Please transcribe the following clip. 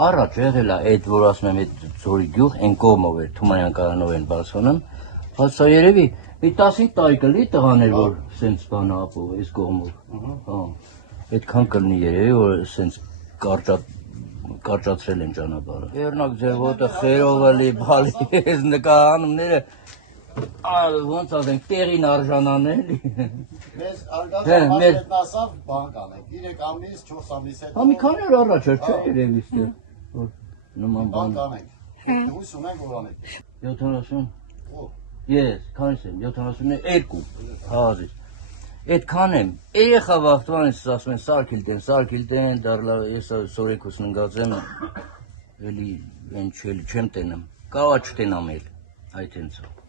Առաջ եղել է այդ որ ասում եմ այդ Ձորի գյուղ այն կողմով էր Թումանյան կանոնով են բացոնում, բայց սա երևի մի 15 տարի կլի տղաներ որ սենց բան ապով այս կողմով։ Հա։ Այդքան կլինի երևի որ սենց կարճացրել են ճանապարհը։ Երնակ ձեր ոտը խերով էլի բալի այս նկարահանումները ոնց ասենք տեղին արժանանել։ Մեզ արգասը մասավ բան կանենք, 3 ամիս, 4 ամիս հետո։ Հա մի քանի օր առաջ էր, չէ՞ երևի ստե։ Որ նման բան կանենք։ Հույս ունենք որ անենք։ 70 Ես, քանից եմ, 72 հազիվ։ Այդքան եմ, երեխա վաղտվանից ասում են սարքիլ տեն, դարլավ, ես սորեկուս ննգած եմ, էլի չեմ տենեմ, կավա չտենամ էլ, այդ հենցով։